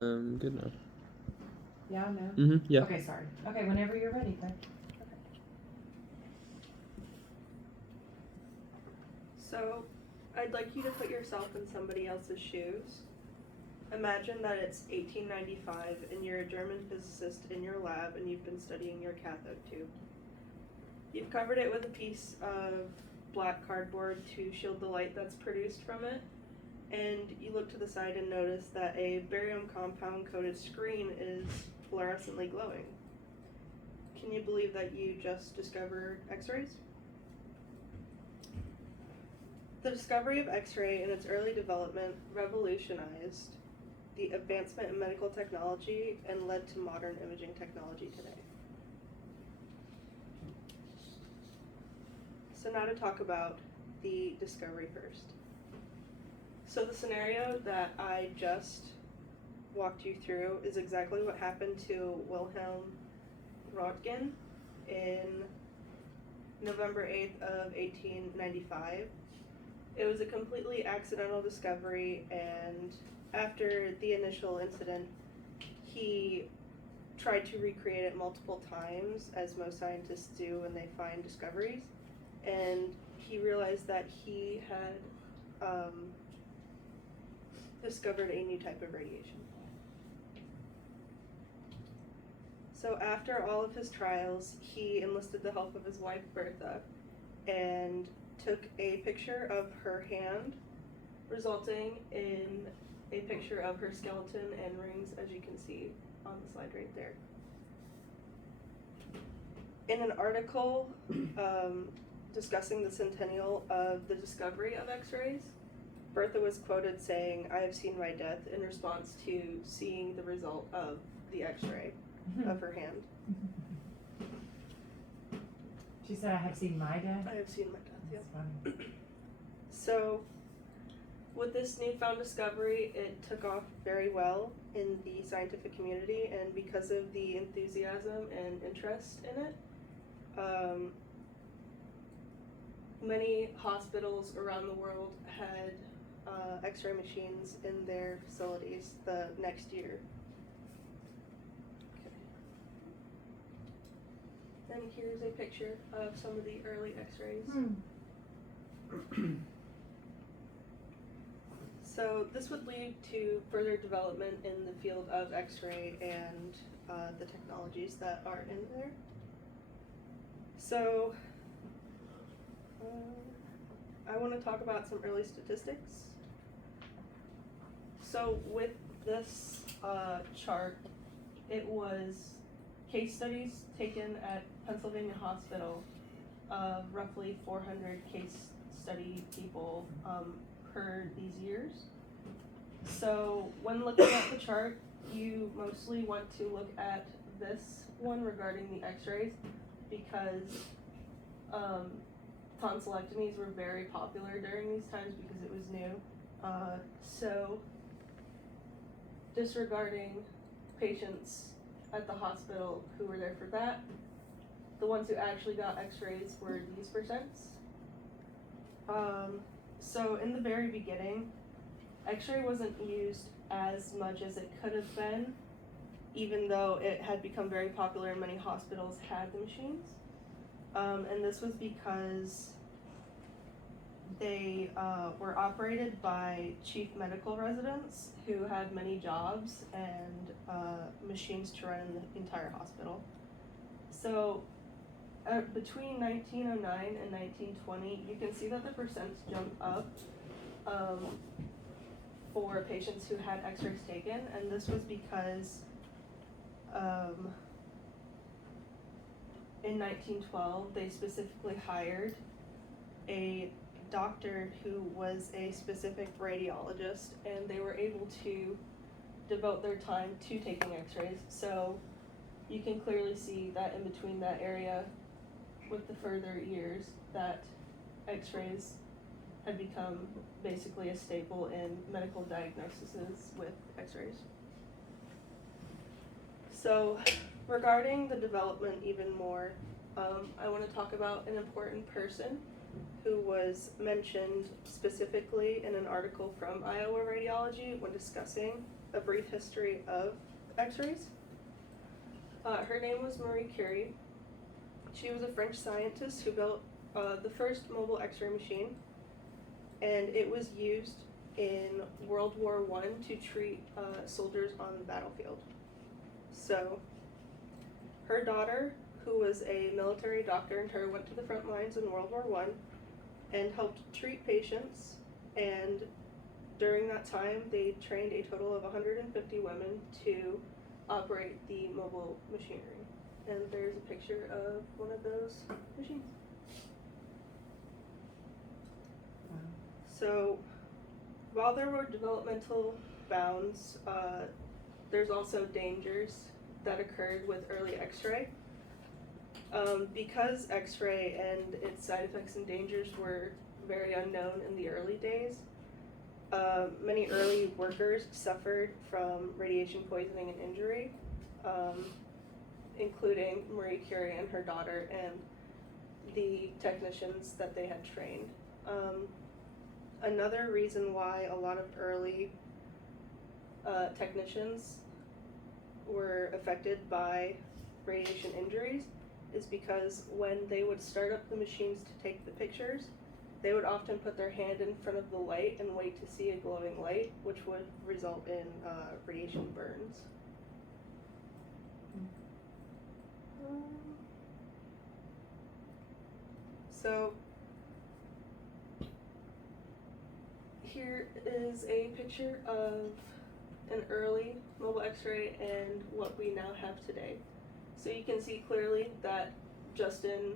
Good enough. Yeah, no? Yeah. Okay, sorry. Okay, whenever you're ready, Claire. So, I'd like you to put yourself in somebody else's shoes. Imagine that it's 1895 and you're a German physicist in your lab and you've been studying your cathode tube. You've covered it with a piece of black cardboard to shield the light that's produced from it, and you look to the side and notice that a barium compound coated screen is fluorescently glowing. Can you believe that you just discovered X-rays? The discovery of X-ray in its early development revolutionized the advancement in medical technology and led to modern imaging technology today. So now to talk about the discovery first. So the scenario that I just walked you through is exactly what happened to Wilhelm Röntgen in November 8th of 1895. It was a completely accidental discovery, and after the initial incident, he tried to recreate it multiple times, as most scientists do when they find discoveries, and he realized that he had discovered a new type of radiation. So after all of his trials, he enlisted the help of his wife Bertha and took a picture of her hand, resulting in a picture of her skeleton and rings, as you can see on the slide right there. In an article discussing the centennial of the discovery of X-rays, Bertha was quoted saying, "I have seen my death," in response to seeing the result of the X-ray of her hand. She said, "I have seen my death." I have seen my death, yeah. That's funny. So, with this newfound discovery, it took off very well in the scientific community, and because of the enthusiasm and interest in it, many hospitals around the world had X-ray machines in their facilities the next year. Okay. And here's a picture of some of the early X-rays. So this would lead to further development in the field of X-ray and the technologies that are in there. So I want to talk about some early statistics. So with this chart, it was case studies taken at Pennsylvania Hospital of roughly 400 case study people per these years. So when looking at the chart, you mostly want to look at this one regarding the X-rays because tonsillectomies were very popular during these times because it was new. So disregarding patients at the hospital who were there for that, the ones who actually got X-rays were these percents. So in the very beginning, X-ray wasn't used as much as it could have been, even though it had become very popular and many hospitals had the machines. And this was because they were operated by chief medical residents who had many jobs and machines to run in the entire hospital. So between 1909 and 1920, you can see that the percents jumped up for patients who had X-rays taken, and this was because in 1912 they specifically hired a doctor who was a specific radiologist, and they were able to devote their time to taking X-rays. So you can clearly see that in between that area with the further years that X-rays had become basically a staple in medical diagnoses with X-rays. So regarding the development even more, I want to talk about an important person who was mentioned specifically in an article from Iowa Radiology when discussing a brief history of X-rays. Her name was Marie Curie. She was a French scientist who built the first mobile X-ray machine, and it was used in World War I to treat soldiers on the battlefield. So, her daughter, who was a military doctor, and her went to the front lines in World War I and helped treat patients, and during that time they trained a total of 150 women to operate the mobile machinery. And there's a picture of one of those machines. So, while there were developmental bounds, there's also dangers that occurred with early X-ray. Because X-ray and its side effects and dangers were very unknown in the early days, many early workers suffered from radiation poisoning and injury, including Marie Curie and her daughter and the technicians that they had trained. Another reason why a lot of early technicians were affected by radiation injuries is because when they would start up the machines to take the pictures, they would often put their hand in front of the light and wait to see a glowing light, which would result in radiation burns. So here is a picture of an early mobile X-ray and what we now have today. So you can see clearly that just in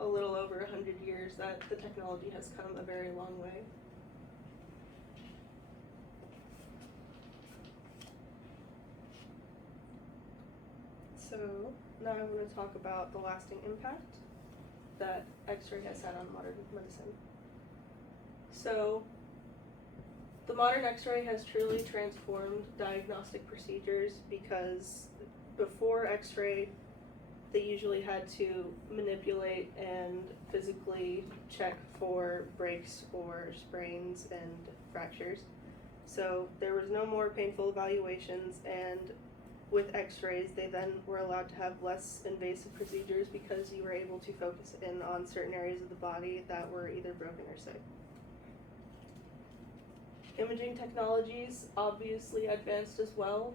a little over 100 years that the technology has come a very long way. So now I want to talk about the lasting impact that X-ray has had on modern medicine. So the modern X-ray has truly transformed diagnostic procedures because before X-ray, they usually had to manipulate and physically check for breaks or sprains and fractures. So there was no more painful evaluations, and with X-rays, they then were allowed to have less invasive procedures because you were able to focus in on certain areas of the body that were either broken or sick. Imaging technologies obviously advanced as well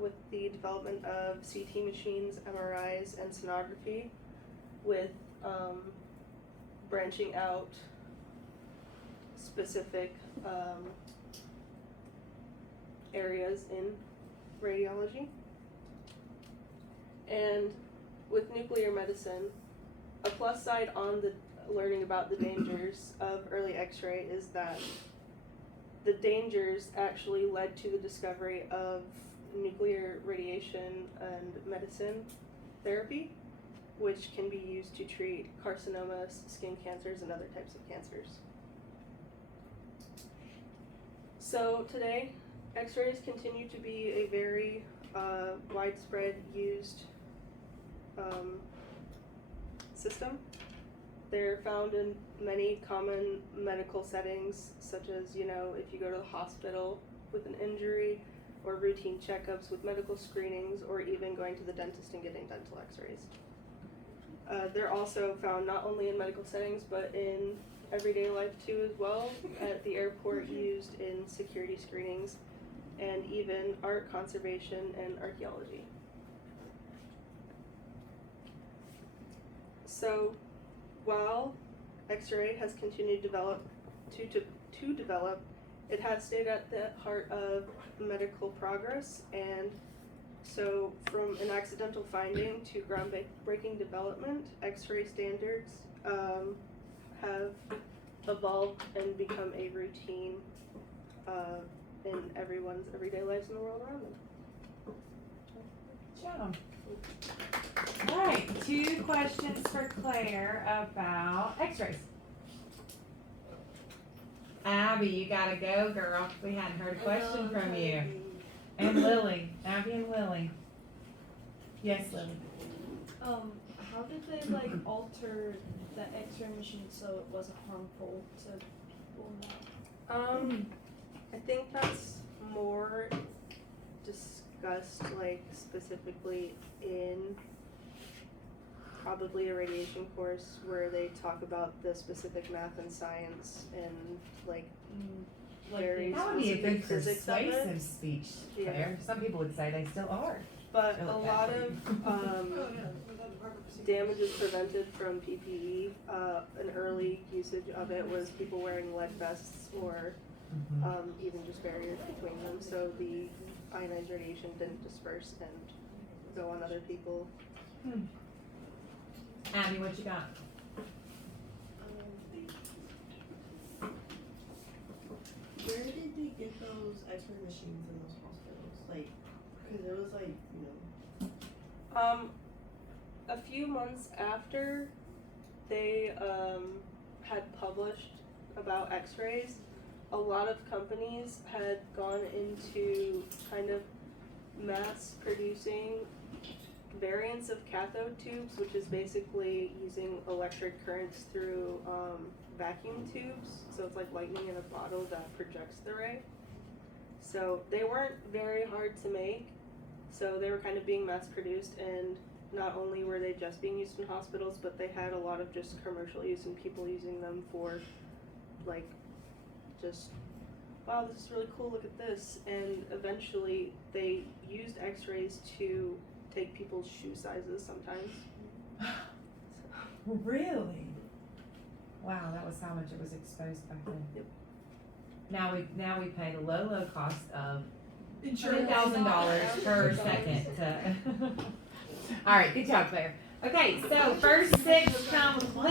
with the development of CT machines, MRIs, and sonography, with branching out specific areas in radiology. And with nuclear medicine, a plus side on the learning about the dangers of early X-ray is that the dangers actually led to the discovery of nuclear radiation and medicine therapy, which can be used to treat carcinomas, skin cancers, and other types of cancers. So today, X-rays continue to be a very widespread used system. They're found in many common medical settings, such as, if you go to the hospital with an injury, or routine checkups with medical screenings, or even going to the dentist and getting dental X-rays. They're also found not only in medical settings, but in everyday life too as well, at the airport, used in security screenings, and even art, conservation, and archaeology. So, while X-ray has continued to develop, it has stayed at the heart of medical progress, and so from an accidental finding to groundbreaking development, X-ray standards have evolved and become a routine in everyone's everyday lives in the world around them. Good job. All right, 2 questions for Claire about X-rays. Abby, you gotta go, girl. We hadn't heard a question from you. And Lily. Abby and Lily. Yes, Lily. How did they alter the X-ray machine so it wasn't harmful to people now? I think that's more discussed like specifically in probably a radiation course where they talk about the specific math and science and like very That would be a good specific physics of it. persuasive speech, Yeah. Claire. Some people would say they still are. But Feel a it lot bad for of damage is prevented from PPE. An early usage of it was people wearing lead vests or Mhm. even just barriers between them, so the ionized radiation didn't disperse and go on other people. Abby, what you got? Where did they get those X-ray machines in those hospitals? Like, cause it was like, you know. A few months after they had published about x-rays, a lot of companies had gone into kind of mass producing variants of cathode tubes, which is basically using electric currents through vacuum tubes. So it's like lightning in a bottle that projects the ray. So they weren't very hard to make. So they were kind of being mass produced, and not only were they just being used in hospitals, but they had a lot of just commercial use and people using them for like just, wow, this is really cool, look at this. And eventually they used x-rays to take people's shoe sizes sometimes. Really? Wow, that was how much it was exposed back then. Yep. Now we pay the low cost of Insurance. $10,000 per second to. All right, good job, Claire. Okay, so first six complete.